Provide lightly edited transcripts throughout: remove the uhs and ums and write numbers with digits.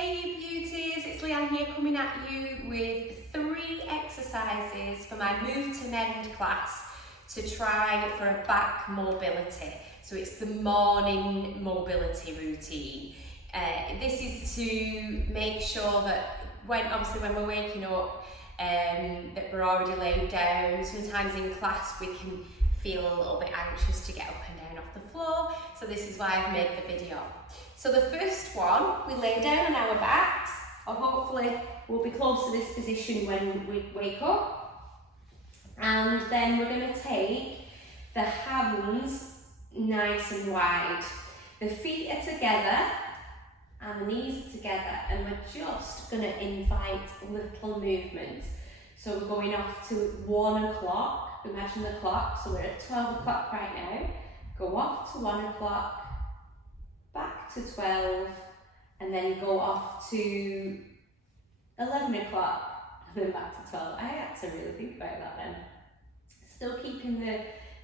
Hey you beauties, it's Leanne here coming at you with 3 exercises for my Move to Mend class to try for a back mobility. So it's the morning mobility routine. This is to make sure that when we're waking up that we're already laid down. Sometimes in class we can feel a little bit anxious to get up and down off the floor, so this is why I've made the video. So the first one, we lay down on our backs, or hopefully we'll be close to this position when we wake up, and then we're going to take the hands nice and wide. The feet are together and the knees are together, and we're just going to invite little movements. So we're going off to 1 o'clock, imagine the clock, so we're at 12 o'clock right now, go off to 1 o'clock, back to 12, and then go off to 11 o'clock, and then back to 12. I had to really think about that then. Still keeping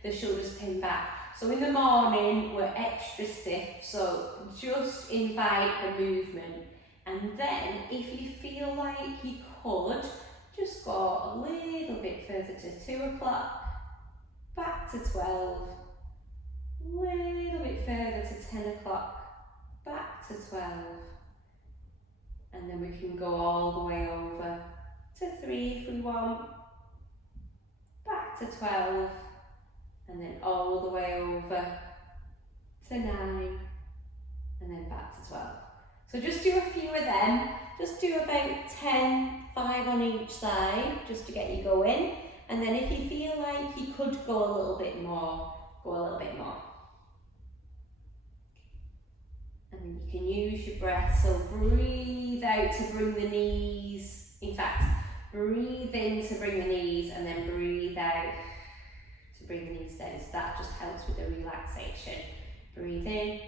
the shoulders pinned back. So in the morning, we're extra stiff, so just invite the movement. And then, if you feel like you could, just go a little bit further to 2 o'clock, back to 12, a little bit further to 10 o'clock, back to 12, and then we can go all the way over to 3 if we want, back to 12, and then all the way over to 9, and then back to 12. So just do a few of them, just do about 10, 5 on each side, just to get you going, and then if you feel like you could go a little bit more, go a little bit more. And then you can use your breath, so breathe out to bring the knees, in fact, breathe in to bring the knees, and then breathe out to bring the knees down, so that just helps with the relaxation. Breathe in,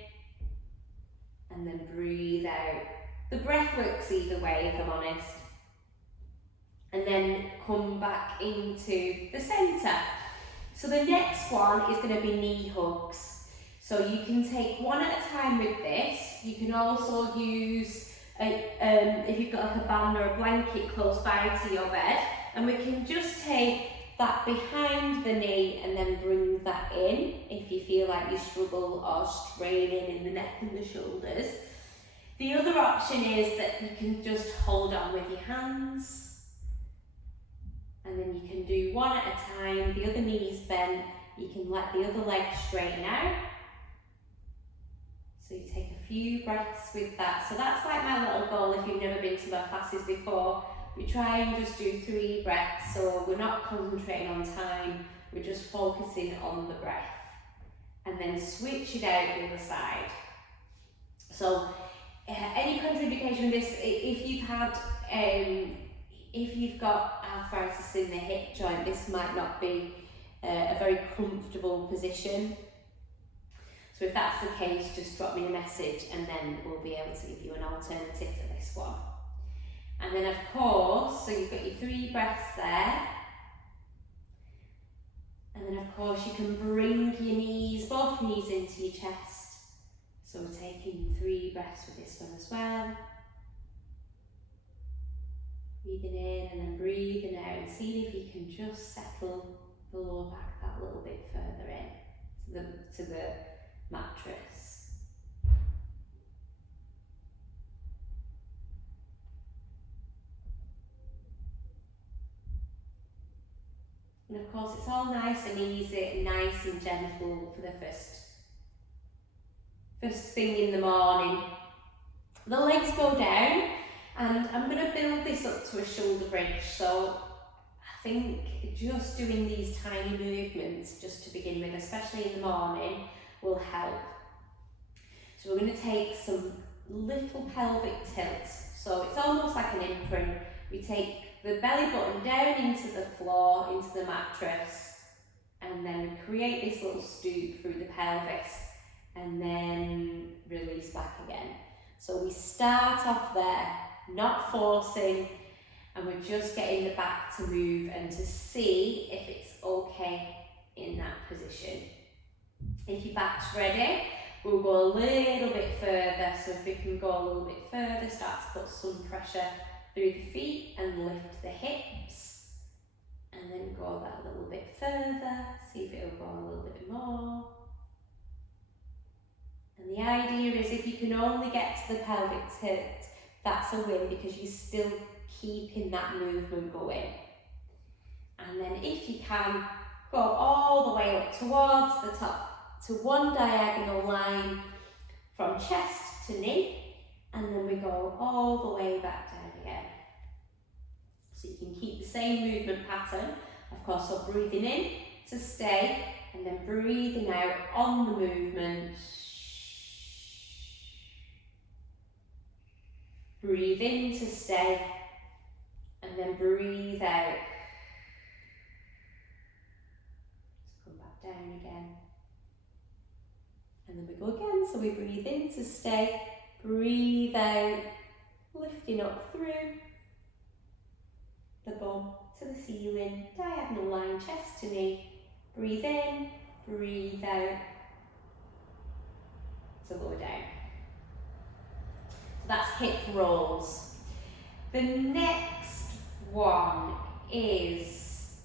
and then breathe out. The breath works either way, if I'm honest. And then come back into the centre. So the next one is going to be knee hugs. So you can take one at a time with this. You can also use, if you've got like a band or a blanket close by to your bed, and we can just take that behind the knee and then bring that in if you feel like you struggle or straining in the neck and the shoulders. The other option is that you can just hold on with your hands, and then you can do one at a time. The other knee's bent, you can let the other leg straighten out. So you take a few breaths with that. So that's like my little goal if you've never been to my classes before. We try and just do 3 breaths, so we're not concentrating on time, we're just focusing on the breath. And then switch it out the other side. So any contraindication with this, if you've got arthritis in the hip joint, this might not be a very comfortable position. So if that's the case, just drop me a message and then we'll be able to give you an alternative for this one. And then of course, so you've got your 3 breaths there. And then of course you can bring your knees, both knees into your chest. So we're taking 3 breaths with this one as well. Breathing in and then breathing out, and seeing if you can just settle the lower back that little bit further in to the mattress. And of course it's all nice and easy, nice and gentle for the first thing in the morning. The legs go down, and I'm going to build this up to a shoulder bridge. So I think just doing these tiny movements just to begin with, especially in the morning, will help. So we're going to take some little pelvic tilts. So it's almost like an imprint. We take the belly button down into the floor, into the mattress, and then we create this little stoop through the pelvis, and then release back again. So we start off there, not forcing, and we're just getting the back to move and to see if it's okay in that position. If your back's ready, we'll go a little bit further. So if we can go a little bit further, start to put some pressure through the feet and lift the hips. And then go that a little bit further, see if it'll go a little bit more. And the idea is if you can only get to the pelvic tilt, that's a win because you're still keeping that movement going. And then if you can, go all the way up towards the top to one diagonal line from chest to knee, and then we go all the way back down again. So you can keep the same movement pattern, of course, so breathing in to stay, and then breathing out on the movement. Breathe in to stay, and then breathe out. Just come back down again. And then we go again, so we breathe in to stay, breathe out, lifting up through the bum to the ceiling, diagonal line, chest to knee. Breathe in, breathe out, to lower down. So that's hip rolls. The next one is,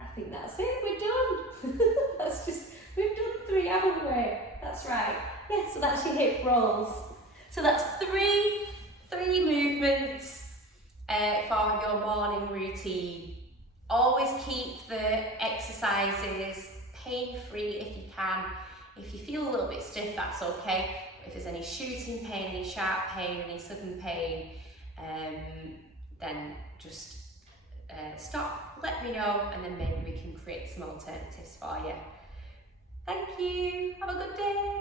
I think that's it, we're done. We've done 3, haven't we? That's right. Yeah, so that's your hip rolls. So that's three movements for your morning routine. Always keep the exercises pain-free if you can. If you feel a little bit stiff, that's okay. If there's any shooting pain, any sharp pain, any sudden pain, then just stop, let me know, and then maybe we can create some alternatives for you. Thank you. Have a good day.